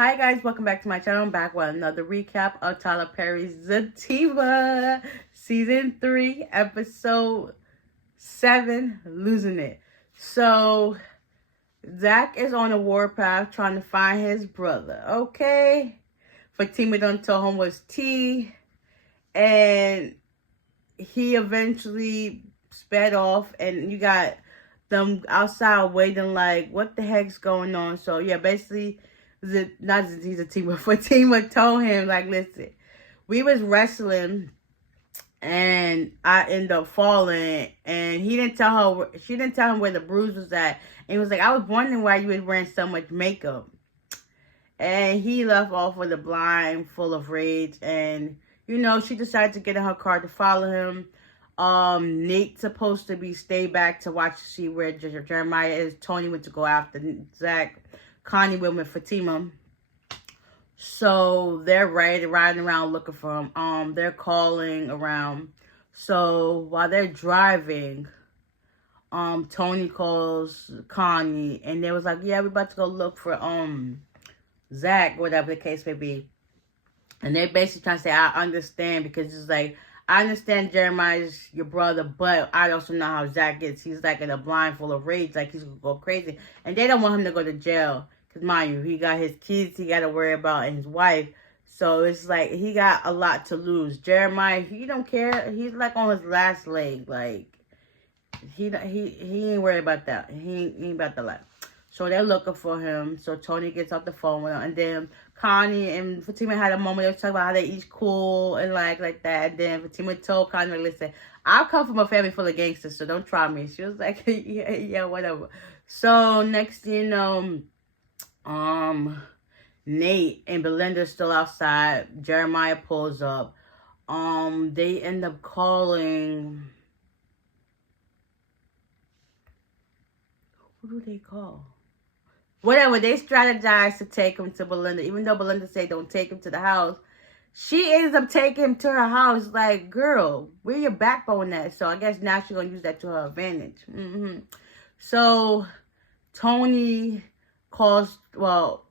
Hi guys, welcome back to my channel. I'm back with another recap of Tyler Perry's Zatima, Season 3, Episode 7, Losing It. So, Zach is on a warpath trying to find his brother, okay? Fatima done told him was T, and he eventually sped off, and you got them outside waiting like, what the heck's going on? So, yeah, basically... Fatima told him, like, listen, we was wrestling and I ended up falling, and she didn't tell him where the bruise was at. And he was like, I was wondering why you was wearing so much makeup. And he left off with a blind full of rage, and she decided to get in her car to follow him. Nate's supposed to be stay back to watch to see where Jeremiah is. Tony went to go after Zach. Connie went with Fatima. So they're riding around looking for him. They're calling around. So while they're driving, Tony calls Connie, and they was like, yeah, we're about to go look for Zach, whatever the case may be. And they're basically trying to say, I understand, because it's like, I understand Jeremiah's your brother, but I also know how Zach gets. He's like in a blind full of rage, like he's gonna go crazy. And they don't want him to go to jail. Because mind you, he got his kids he got to worry about, and his wife. So it's like he got a lot to lose. Jeremiah, he don't care. He's like on his last leg. Like, he ain't worried about that. He ain't about the life. So they're looking for him. So Tony gets off the phone with him. And then Connie and Fatima had a moment. They were talking about how they each cool and like that. And then Fatima told Connie, listen, I come from a family full of gangsters, so don't try me. She was like, yeah, whatever. So next thing you know, Nate and Belinda's still outside. Jeremiah pulls up. They end up calling... Who do they call? Whatever, they strategize to take him to Belinda. Even though Belinda said don't take him to the house, she ends up taking him to her house. Like, girl, where your backbone at? So I guess now she's going to use that to her advantage. So Tony calls, well,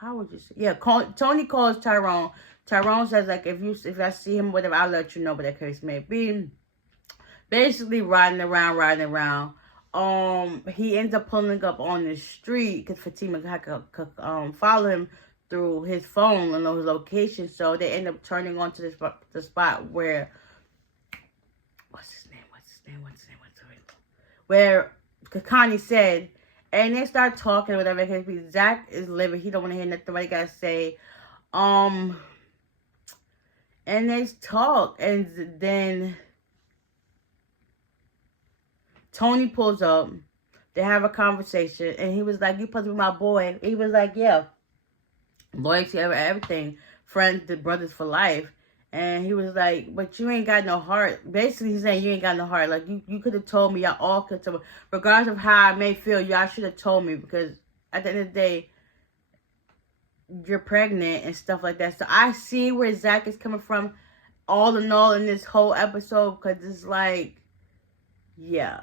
how would you say? Yeah, Tony calls Tyrone. Tyrone says, like, if I see him, whatever, I'll let you know what that case may be. Basically, riding around. He ends up pulling up on the street because Fatima could follow him through his phone and know his location. So they end up turning onto the spot where, what's his name? Where Connie said, and they start talking, whatever. Because Zach is living, he don't want to hear nothing what he gotta say. And they talk, and then Tony pulls up. They have a conversation, and he was like, you supposed to be my boy. He was like, yeah. Loyalty, everything. Friends, the brothers for life. And he was like, but you ain't got no heart. Basically, he's saying you ain't got no heart. Like, you could have told me. Y'all all could have told me. Regardless of how I may feel, y'all should have told me. Because at the end of the day, you're pregnant and stuff like that. So I see where Zach is coming from all in all in this whole episode. Because it's like, yeah.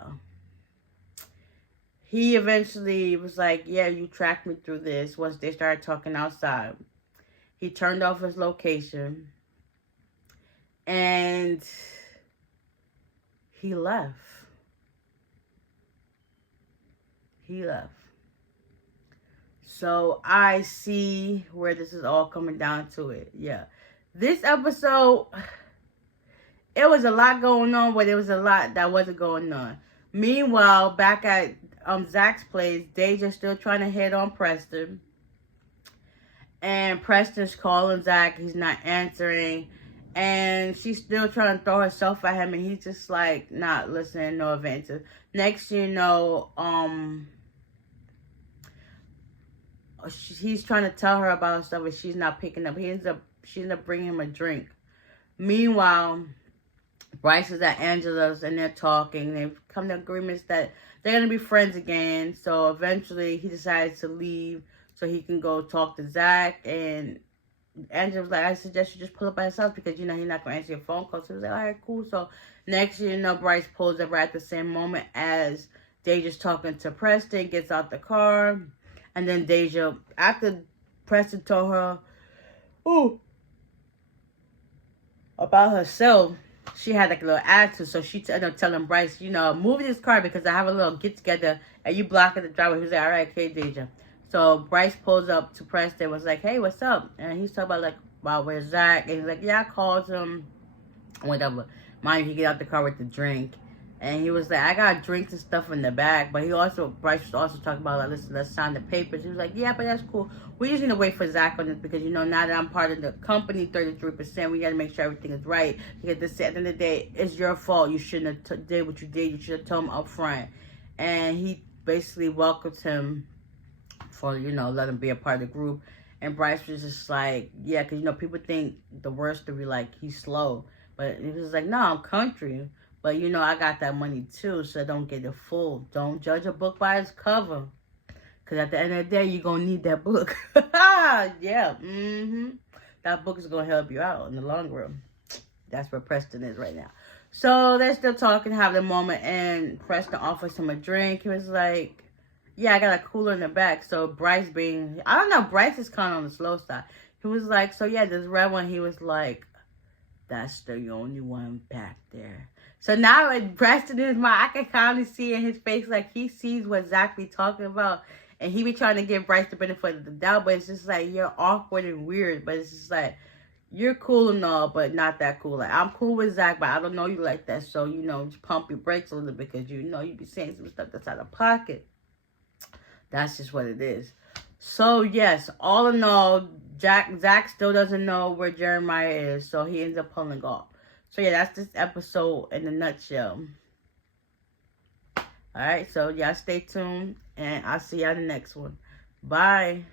He eventually was like, yeah, you tracked me through this. Once they started talking outside, he turned off his location. And he left. So I see where this is all coming down to it. Yeah. This episode, it was a lot going on, but there was a lot that wasn't going on. Meanwhile, back at Zach's place, Deja's still trying to hit on Preston. And Preston's calling Zach. He's not answering. And she's still trying to throw herself at him. And he's just like, not listening, no advances. Next you know, he's trying to tell her about stuff, and she's not picking up. She ends up bringing him a drink. Meanwhile, Bryce is at Angela's, and they're talking. They've come to agreements that they're going to be friends again. So eventually, he decides to leave so he can go talk to Zach. And Angela was like, I suggest you just pull up by yourself because, he's not going to answer your phone call. So he was like, all right, cool. So next you know, Bryce pulls up right at the same moment as Deja's talking to Preston, gets out the car. And then Deja, after Preston told her, ooh, about herself. She had like a little attitude, so she ended up telling Bryce, move this car because I have a little get together and you blocking the driveway. He was like, all right, okay, Deja. So Bryce pulls up to Preston, was like, hey, what's up? And he's talking about where's Zach, and he's like, yeah, I called him, whatever. Mind you, he get out the car with the drink. And he was like, I got drinks and stuff in the back. But Bryce was also talking about, like, listen, let's sign the papers. He was like, yeah, but that's cool. We just need to wait for Zach on this because, now that I'm part of the company, 33%, we got to make sure everything is right. Because at the end of the day, it's your fault. You shouldn't have did what you did. You should have told him up front. And he basically welcomed him for, let him be a part of the group. And Bryce was just like, yeah, because, people think the worst to be like, he's slow. But he was like, no, I'm country. But, I got that money, too, so don't get it full. Don't judge a book by its cover. Because at the end of the day, you're going to need that book. Yeah, That book is going to help you out in the long run. That's where Preston is right now. So, they're still talking, having a moment, and Preston offers him a drink. He was like, yeah, I got a cooler in the back. So, Bryce is kind of on the slow side. He was like, so, yeah, this red one, he was like, that's the only one back there. So now Preston is I can kind of see in his face, like he sees what Zach be talking about. And he be trying to give Bryce the benefit of the doubt. But it's just like, you're awkward and weird. But it's just like, you're cool and all, but not that cool. Like, I'm cool with Zach, but I don't know you like that. So, just pump your brakes a little bit because, you be saying some stuff that's out of pocket. That's just what it is. So, yes, all in all, Zach still doesn't know where Jeremiah is. So, he ends up pulling off. So, yeah, that's this episode in a nutshell. Alright, so y'all stay tuned. And I'll see y'all in the next one. Bye.